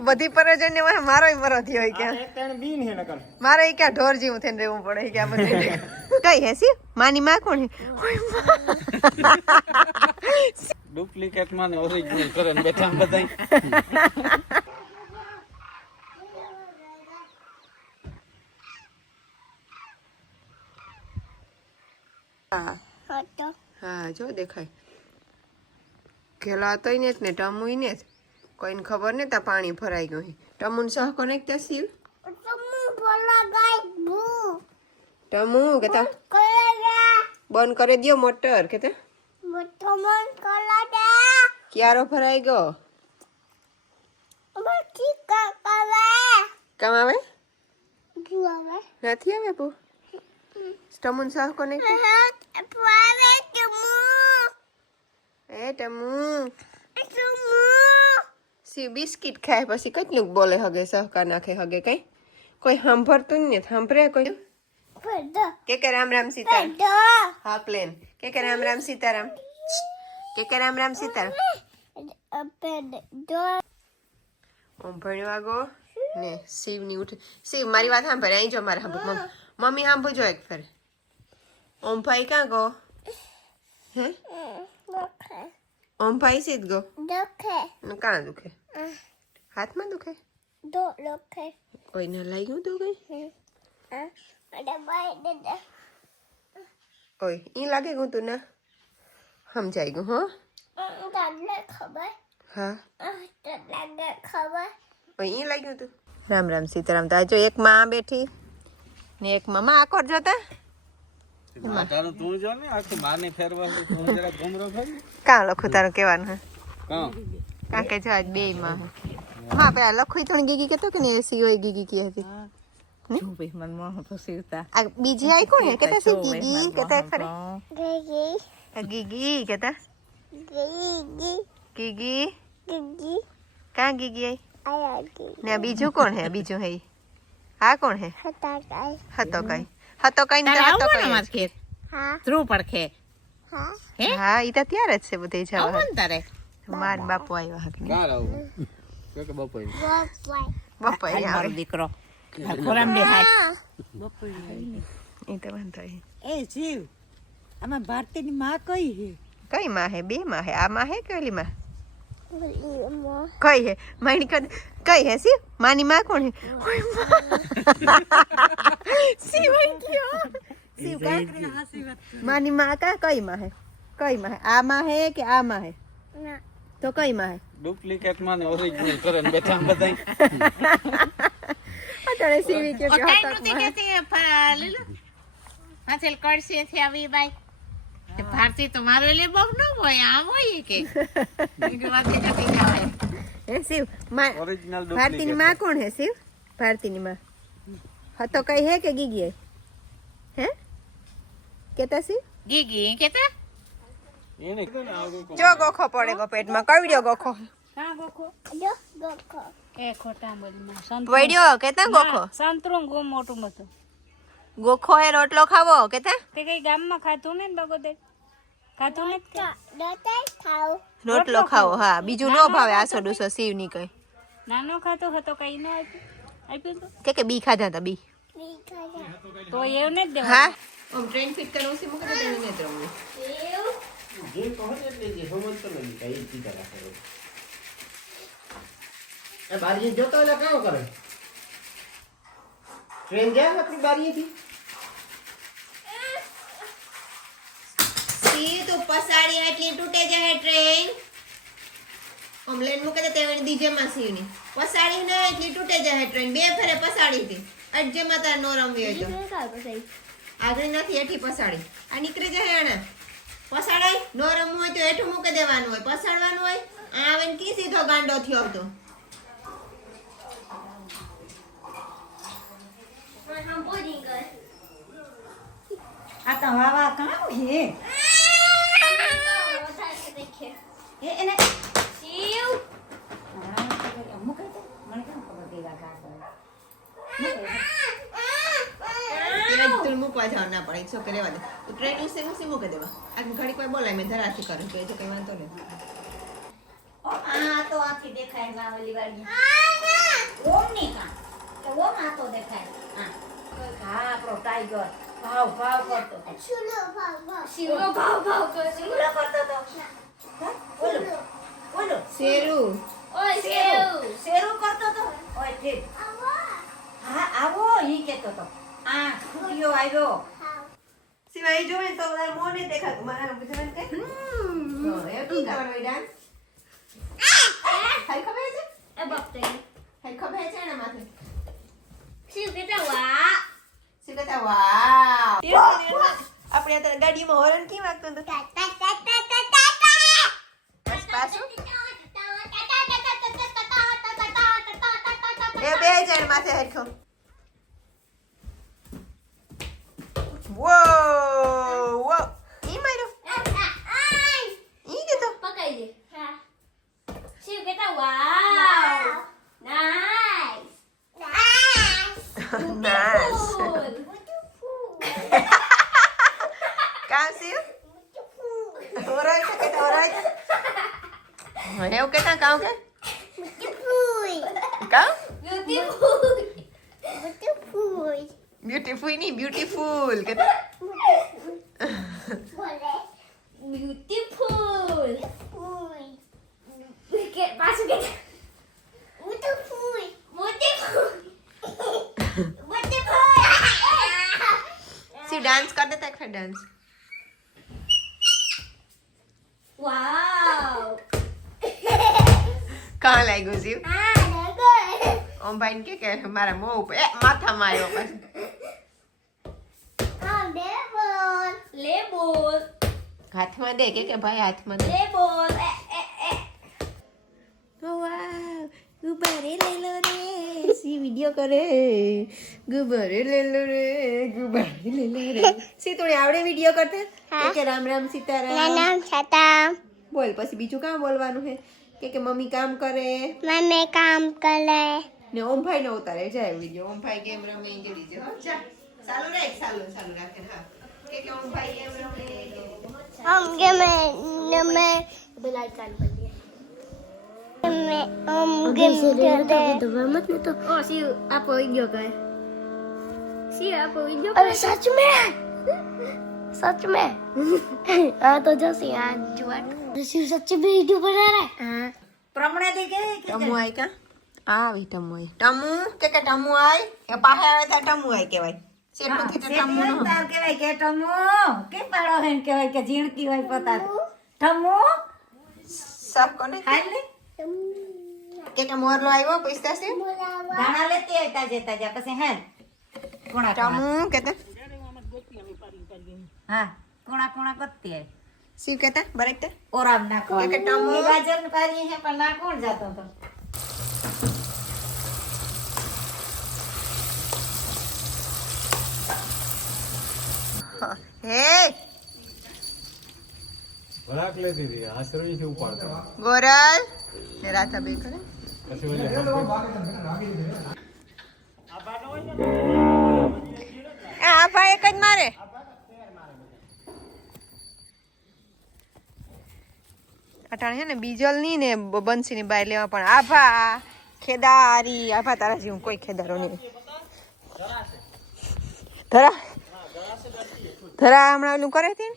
બધી પરજન ને મારો મરો થયો હોય કે એક ત્રણ બીન હે નકર મારે ક્યાં ઢોર જેવું થઈને રહેવું પડે કે આ બધું કઈ હે સી માની માં કોણ હે ડુપ્લિકેટ માં ને ઓરિજિનલ કરે ને બેઠા બધાય હા જો દેખાય ખેલા તો ને જ ને ટમુ ને જ કોઈને ખબર ને તા પાણી ભરાઈ ગયું ટમુન સહ કોનેક તે સીવ ટમુ કેતા બંધ કરી દયો મોટર કેતા ક્યારો ભરાઈ ગયો કામ આવે નથી આવે બહુ ટમુન સહ કોનેક એ ટમુ સી બિસ્કિટ ખાય પછી કેટલું બોલે હગે સહકાર નાખે હગે કઈ કોઈ સાંભળતું ને સાંભળે કોઈ કે રામ રામ સીતારામ હા પ્લેન કે રામ રામ સીતારામ કે રામ રામ સીતારામ ઓમ ભણવા ગો ને શિવ ની ઉઠ શિવ મારી વાત સાંભળે અહીં જો મારે સાંભળ મમ્મી સાંભળજો એક ફેર ઓમ ભાઈ ક્યાં ગો હે ઓમ ભાઈ સીધ ગો કાણા દુખે હાથમાં દુખે કોઈ ના લાગ્યું તો કઈ ઓય ઈ લાગે ગયું તું ના સમજાઈ ગયું હો હા ઓય ઈ લાગ્યું તું રામ રામ સીતારામ તો જો એક માં બેઠી ને એક માં આકોર જોતા તારું તું જો ને આ તો માને ફેરવા તું જરા ઘુમરો ફેર કા લખું તારું કહેવાનું હે કા કાકે જો આજ બે માં માં પેલા લખું તો ગીગી કેતો કે ને સી હોય ગીગી કી હતી ને ભાઈ મન મોહ પસીવતા આ બીજી આઈ કોણ હે કેતા સી ગીગી કેતા ફરે ગીગી કેતા ગીગી કા ગીગી આઈ ને બીજું કોણ હે બીજું હે આ કોણ હે હતો કઈ ને હતો કઈ માર ખેત હા ધ્રુવ પડખે હા હા ઈ તો ત્યારે જ છે બધે જવા આવું તારે માર બાપુ આવ્યા હક ને કાર આવું કે બપોઈ બાપા મારો દીકરો ખોરામ બે હાથ ઈ તો વાંધો હે એ જીવ આમાં ભારતીની માં કઈ હે કઈ માં હે બે માં હે આ માં હે કે ઓલી માં કઈ હે માણી કઈ હે સી માની માં કોણ હે સી વઈ ગયો સી કા માની માં કા કઈ માં હે આ માં હે કે આ માં હે તો કઈ માં હે ડુપ્લિકેટ માં ને ઓરિજિનલ કરે ને બેઠા બધાય અત્યારે સીવી કે ઓટાઈ નું તે કે લીલો પાછળ કરશે થી આવી બાઈ તે ભારતી તમારો લે બહુ ન હોય આમ હોય કે એક વાત કે આવે હે શિવ માં ઓરિજિનલ ભારતીની માં કોણ હે શિવ ભારતીની માં હતો કઈ હે કે ગીગી હે કેતા શિવ ગીગી કેતા એને જો ગોખો પડે ગો પેટમાં કવડ્યો ગોખો કા ગોખો એ ખોટા બોલમાં વડ્યો કેતા ગોખો સંતરું ગો મોટું મતું ગોખો હે રોટલો ખાવો કેતા તે કઈ ગામમાં ખાતું ને બગોદે ખાતું ને રોટલો ખાવો હા બીજું નો ભાવે આસો ડુસો શિવ ની કઈ નાનો ખાતો હતો કઈ ન આપ્યું કે બી ખાધા તા બી તો એવું ને દે હા ઓમ ટ્રેન ફિટ કરવું છે મુકે તો ને ત્રમ જે કહો એટલે જે સમજતો નથી કઈ ચીજ રાખે એ બારી જોતો એટલે કામ કરે ટ્રેન જાય આપણી બારીએથી સી તો પસાડી આટલી તૂટે જાય ટ્રેન ઓમ લેન મુકે તો તેવણી દીજે માં સીની પસાડી ને એટલી તૂટે જાય ટ્રેન બે ફેરે પસાડી હતી અજે માં તાર નો રમવી હતો આગળ નથી એઠી પસાડી આ નીકળી જાય આણા પસાડાય નો રમવું હોય તો એઠું મૂકી દેવાનું હોય પસાડવાનું હોય આ આવે ને કી સીધો ગાંડો થયો તો આ તો વાવા કામ હે એ એને શિવ અમુક તો મને કેમ ખબર દેવા કા તું મૂકવા જાવ ના પડે છો કે રેવા દે ટ્રેન ઉસે મૂકી દેવા આ ઘડી કોઈ બોલાય મેં ધરાથી કરું તો એ તો કઈ વાંધો નહીં આ તો આખી દેખાય માવલી વાળી ઓમ ની કામ તો ઓમ આતો દેખાય હા આપણો ટાઈગર ભાવ કરતો હતો. શિવલો ભાવ કરે શિવલો કરતો હતો હા? ઓલો શેરું ઓય શેરું કરતો હતો ઓય ઠીક હા આવો ઈ કહેતો હતો આ ફૂટ્યો આવ્યો સિવાય જોવે તો બધા મોં નહીં દેખાતું મારા ગુજરાત કે એ કી કરવાનો એ ડાન્સ હાઈ ખબર છે એ બાપરે હાઈ ખબર છે એના માથે શિવ કેતા વાહ શું કહેતા વાવ આપણે અત્યારે ગાડીમાં હોર્ન કેમ વાગતું હતું બસ પાછું એ બે જણ માથે હરખો વો વો ઈ માર્યો ઈ કીધું પકડી દે શિવ કેતા વાહ નાઈસ નાઈસ કામ સિવ ઓરાય છે કે ઓરાય એવું કેતા કામ કે કામ બ્યુટીફુલ નહીં બ્યુટીફુલ કે બ્યુટીફુલ કે પાછું કે સિવ ડાન્સ કર દેતા એક ડાન્સ વાવ કાં લાગ્યું સિવ ઓમ ભાઈ કે મારા મોં ઉપર માથામાં આવ્યો પછી લે બોલ હાથમાં દે કે ભાઈ હાથમાં દે લે બોલ વાવ ગુબ્બારે લઈ લો રે સી વિડિયો કરે ગુબ્બારે લઈ લો રે ગુબ્બારે લઈ લો રે સી તને આવડે વિડિયો કરતે કે રામ રામ સીતારામ બોલ પછી બીજું કામ બોલવાનું છે કે મમ્મી કામ કરે મમ્મી કામ કરે ને ઓમ ભાઈ ને ઉતારે જાય વિડિયો ઓમ ભાઈ ગેમ રમે જડી જાય જા ચાલુ રાખે હા કે ઓમ ભાઈ ગેમ રમે हम गेम में बेलाइट चालू कर दिया हम गेम खेलते हैं तो मत में तो ओ सी आप वीडियो का है सी आप वीडियो अरे सच में हाँ तो जैसे आज जुआट शिव सच्ची में वीडियो बना रहा है हाँ પ્રમણે દે કે ટમુ આય કા આવી ટમુ આય ટમુ કે ટમુ આય કે પાહે આવે તો ટમુ આય કહેવાય સેટું થી તો ટમુ નો તાર કહેવાય કે ટમો કે પાડો હેન કહેવાય કે ઝીણકી હોય પોતા ટમો સબ કોને ખાઈ લે કે મોરલો આવ્યો પૈસા છે દાણા લેતી હોય તાજા પછી હેન કોણા ટમુ કેતા હા કોણા કરતી હોય શિવ કેતા બરેકતા ઓરામ નાખો કે ટમો ગાજર પારી હે પણ ના કોણ જાતો તો હે વરાક લેતી હતી આશ્રમી થી ઉપાડતો ગોરલ ને રાતા બે કરે પછી ઓલી આ ભાઈ એક જ મારે અટાણે છે ને બીજલ ની ને બંસી ની બાય લેવા પણ આભા ખેદારી આભા તારા જેવું કોઈ ખેદારો નહીં ધરા હમણાં ઓલું કરે છે ને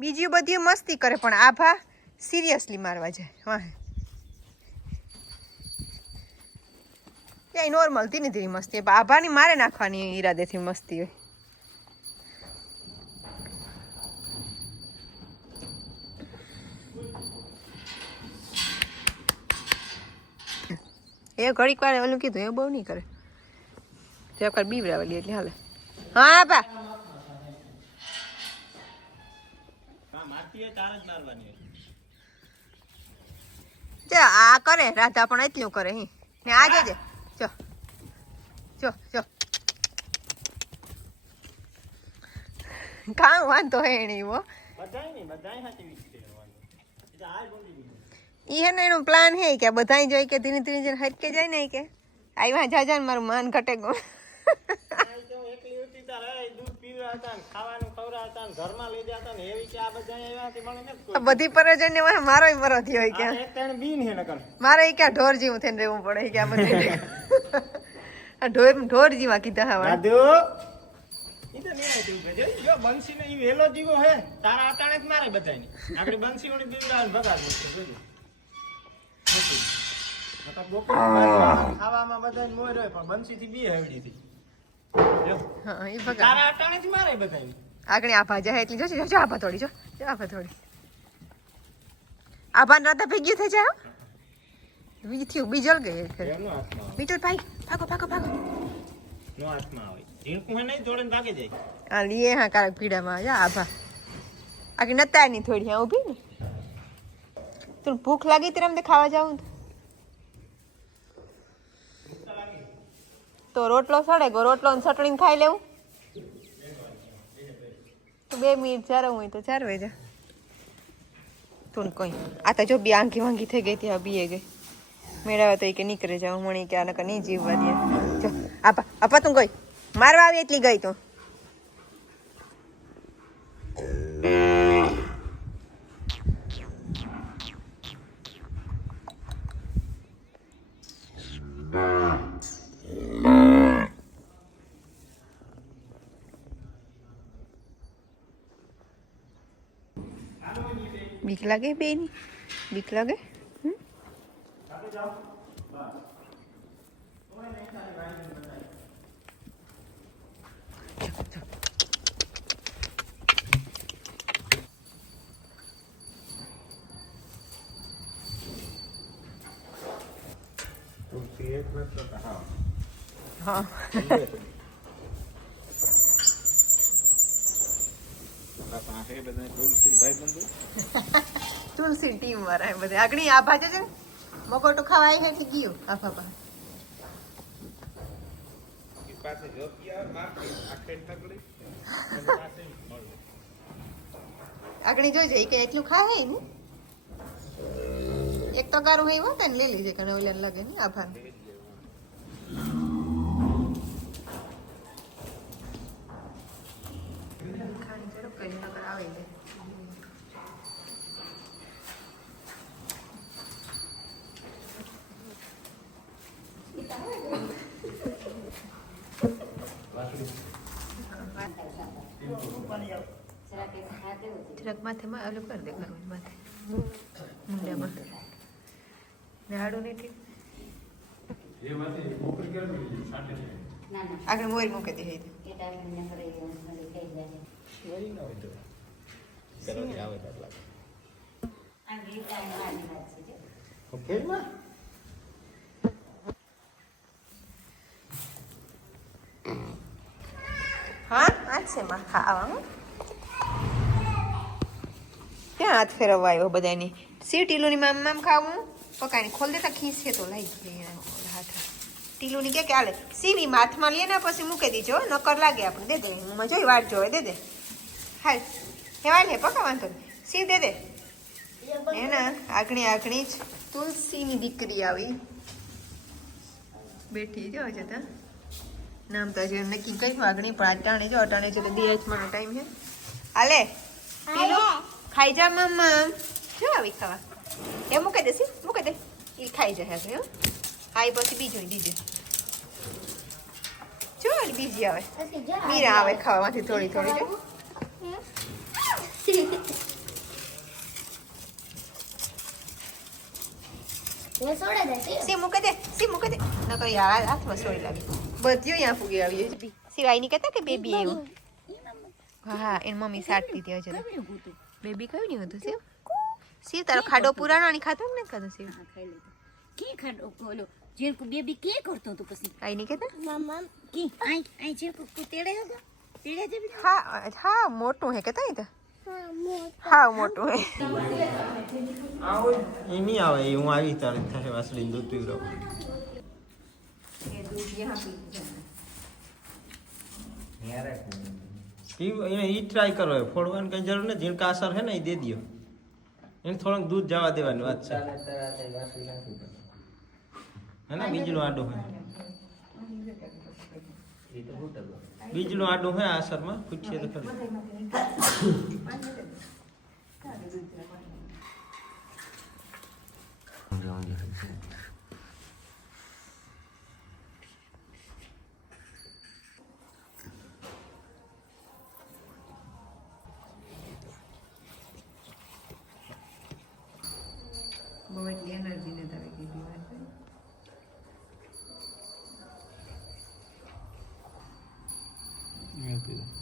બીજી બધી મસ્તી કરે પણ આભા સિરિયસલી મારવા જાય વાહ ત્યાં નોર્મલ ધીરે ધીરે મસ્તી આભાની મારે નાખવાની ઈરાદેથી મસ્તી હોય એ ઘડીક વાર ઓલું કીધું એ બહુ નહીં કરે તે વખત બીવરાવેલી એટલે હાલે હા બા આ કરે રાધા પણ એટલું કરે હી ને આ જોજે જો જો જો કામ વાંધો હે નહીં હો ઈ હે ને એનો પ્લાન હે કે બધાય જોઈ કે ધીરે ધીરે જઈને હટકે જાય ને કે આવ્યા જા જા મારું માન ઘટે ગો આવ્યા હતા ને ખાવાનું ખવડાવતા ને ઘરમાં લઈ જતા ને એવી કે આ બધા આવ્યા તે મને નથી કોઈ. બધી પરેજન ને મારો મરો થયો હોય આ ક્યાં એક ત્રણ બીન હે નકર. મારે ક્યાં ઢોર જેવું થઈને રહેવું પડે ક્યાં બધે આ ઢોર જેવા કીધા હવા દાદુ ઈ તો નહીં આવતું કે જો બંસી ને ઈ વેલો જીવો હે તારા અટાણે જ મારે બધાની આપણે બંસી ઓની બીવડાવ ભગાડ મૂકશે જોજો નકર બપોર ખાવામાં બધાને મોય રહે પણ બંસી થી બી હેવડી થી જો હા એ ભગા તારા અટાણે જ મારે બધાની આગળ આભા જાય એટલી જોશે જો આભા થોડી જો આભા થોડી આભા રાતા ભેગી થઈ જાય બીજી થયું બીજલ ગઈ એનો હાથમાં આવે બીજલ ભાઈ ભાગો ભાગો ભાગો નો હાથમાં આવે ઝીણકું હે નહીં જોડે ને ભાગી જાય આ લીએ હા કારક પીડામાં જા આભા આગળ નતા ની થોડી હા ઊભી ને તું ભૂખ લાગી ત્યારે અમને ખાવા જાવું તો રોટલો સડે ગો રોટલો ને ચટણી ખાઈ લેવું તો 2 મિનિટ ચારવું હોય તો ચારવે જા તું કોઈ આ તો જો બી આંખી વાંખી થઈ ગઈ ત્યાં બીએ ગઈ મેળાવે તો એ કે નીકળે જાવ મણી કે આને નહીં જીવવા દે જો આપા તું ગઈ મારવા આવી એટલી ગઈ તું બીક લાગે બેની બીક લાગે હા તુલસી ટીમ વાળા એ બધા આગળ આ ભાજે છે મકોટો ખાવા આવી એટલે ગયું આફા પા પાસે જોકી આવે મારતી આખે તકડી આગળ જોઈજે કે એટલું ખાય ને એક તો ગારું હોય હોતા ને લઈ લેજે કને ઓલા લાગે ને આભાર ખાની ઝડપ કરી નકર આવે છે જરાક માથે માં ઓલું કરી દે કરવું માથે મુંડામાં નાડું નહીં ઠીક આગળ મોર મૂકી દે હા આજ છે માં ખાવા ત્યાં હાથ ફેરવવા આવ્યો બધાની સી ટીલુની મામ ખાવું પકાઈને ખોલ દેતા ખીસે તો લઈ ગઈ હાથ ટીલુની કે હાલે સીવી હાથમાં લઈએ ને પછી મૂકી દીજો નકર લાગે આપણે દે દે હું જોઈ વાટ જોવે દે દે હાલ હેવાય હે પકા વાંધો સી દે દે એના આગણી જ તુલસીની દીકરી આવી બેઠી જો જતા નામ તો હજી નક્કી કર્યું આગણી પણ અટાણે જો અટાણે છે દિયાચમાં ટાઈમ છે હાલે ટીલું ખાઈ જા મમ્મા જો આવી ખાવા એ મૂકી દે સી મૂકી દે એ ખાઈ જાય હે હા એ પછી બીજું દીજે જો બીજી આવે મીરા આવે ખાવામાંથી થોડી થોડી જો સી મૂકી દે નકર યાર હાથમાં સોળી લાગે બધી અહીંયા ફૂગી આવી સિવાય ની કહેતા કે બેબી એવું હા એની મમ્મી સાટતી હતી હજુ બેબી કયું નહીં હતું શિવ શિવ તારો ખાડો પુરાણો ની ખાતો ને ખાતો શિવ કે ખાડો બોલો જેરકુ બેબી કે કરતો તો પછી આઈ નહીં કહેતા મમ્મા કે આઈ જેરકુ તેડે હતો તેડે જેવી હા મોટું હે કહેતા તો હા મોટ હા મોટું હે આવો ઈ નહીં આવે ઈ હું આવી તારે થશે વાસળી દૂધ પીવડાવ પીવ એને ઈ ટ્રાય કરો ફોડવાની કઈ જરૂર નથી જીણકા અસર હે ને એ દે દિયો એને થોડુંક દૂધ જવા દેવાની વાત છે હે ને બીજું આડો હોય બીજનું આડું હે આ અસરમાં પૂછીએ તો ખરી બહુ એટલી એનર્જી ને તારે કીધી વાત આપી દો